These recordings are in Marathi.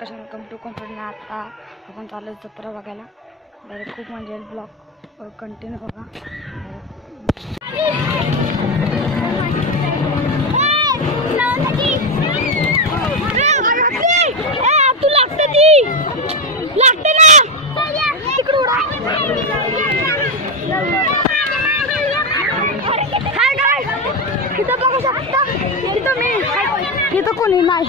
कशा वेलकम टू कॉम्प्युटर. आता आपण चालू जत्रा बघायला. डायरेक्ट खूप म्हणजे ब्लॉग कंटिन्यू बघा. तू लागते ना तिथं बघू शकता. तिथं मी तिथं कोणी नाही.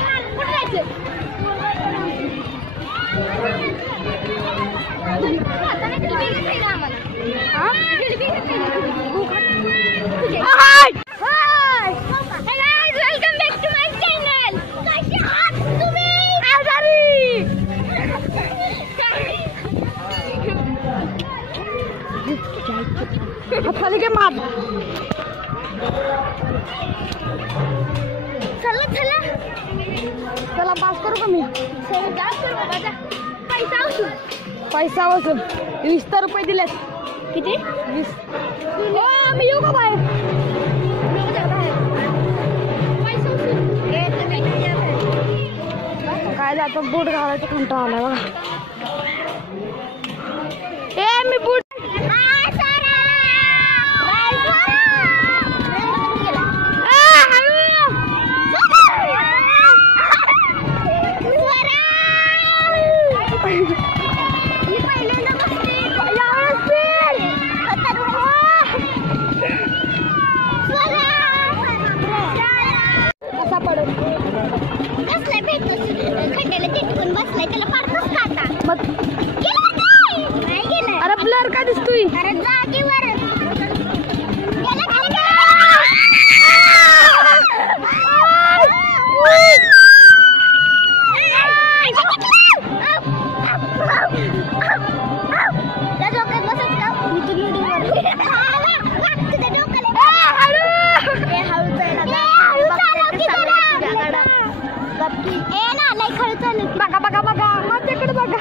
खाली मार. चला चला चला पास करू का मी. पैसा वसूल 20 रुपये दिलेत. किती? 20. मी येऊ का बाहेर. काय जातो बूट घालायचं कंटाळा आला बघा. मी बूट अरे ब्लर का दिसतोय. अरे जागेवर बघा बघा बघा माझ्याकडे बघा.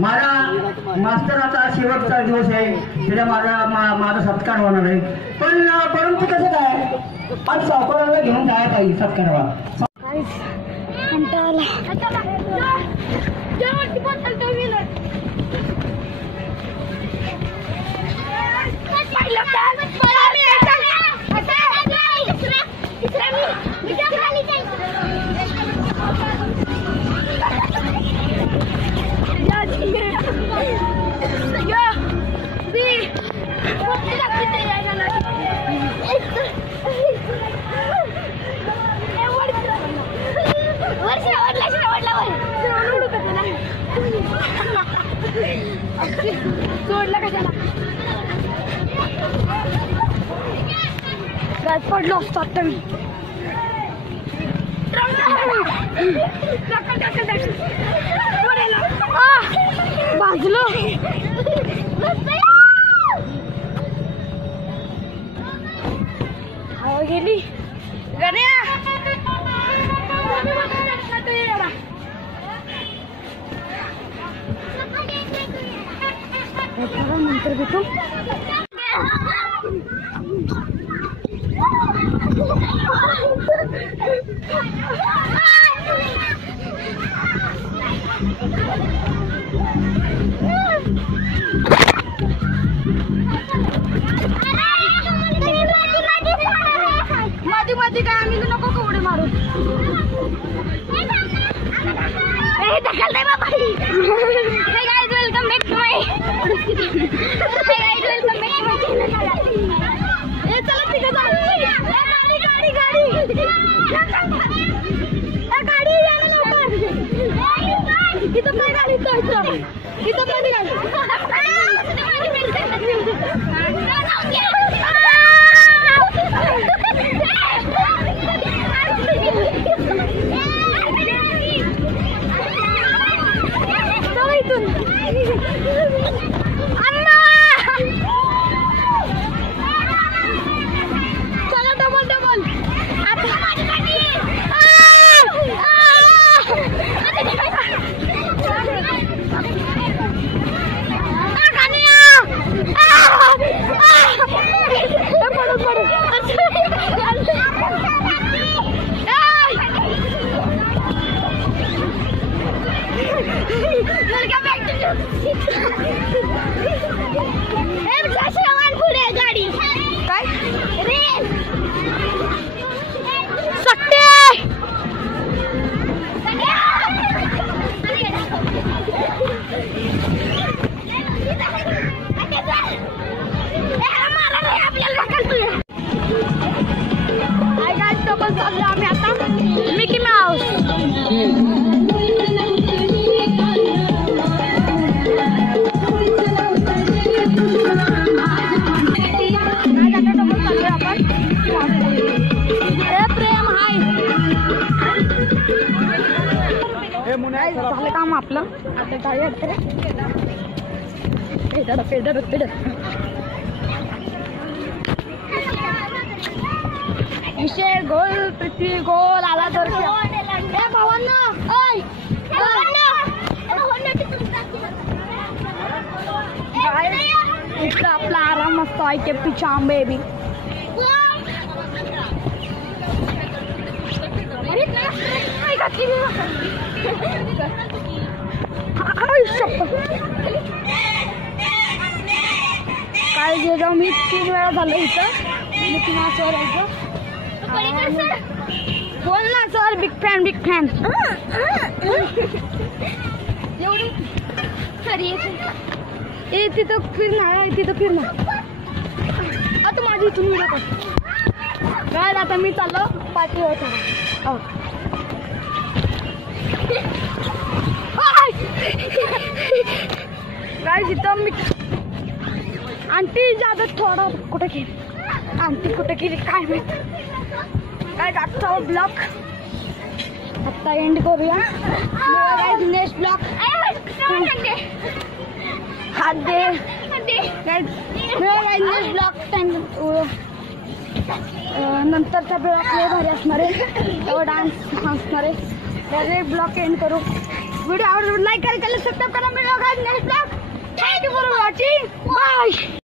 माझा मास्तराचा शेवटचा दिवस आहे. त्याला माझा सत्कार होणार आहे. पण परंतु कसं काय आज सावकाराला घेऊन जायला पाहिजे सत्काराला. सोडला कशाला राज पडलो असतो आता मी. बाजलो हवा गेली. नंतर भेटू. मध्ये मध्ये काय आम्ही नको कवडे मारू. वेलकम बॅक टू माय चला तिथे गाडी इथं काय गाडी इथं काय गाडी अण्णा चला डबल डबल गाडी काय रेल सक्ते आम्ही आता मिकी माऊस झालं काम आपलं आता गाडी पेडर विषय गोल पृथ्वी गोल आला तर भावांना इथं आपला आराम असतो ऐके पिछा बेबी काय जे जाऊ मी 3 वेळा झालं इथं मिकी माऊसवर यायचं बोल ना सर बिग फॅन एवढी सरी ए तिथं फिरणार आता माझी इथून व्हिडिओ कर काय आता मी चाललो पाठी होत काय तिथं मी आंटी जादा थोडा कुठे गेली आंटी कुठे गेली काय माहित काय आजचा ब्लॉग आता एंड करूया नेक्स्ट ब्लॉग हात दे नेक्स्ट ब्लॉग नंतरचा ब्लॉग लय भारी असणार आहे तेव्हा डान्स असणार आहे त्याचे ब्लॉग एंड करू व्हिडिओ आवडला लाईक करा सबस्क्राईब करा मिळवा next blog thank you for watching bye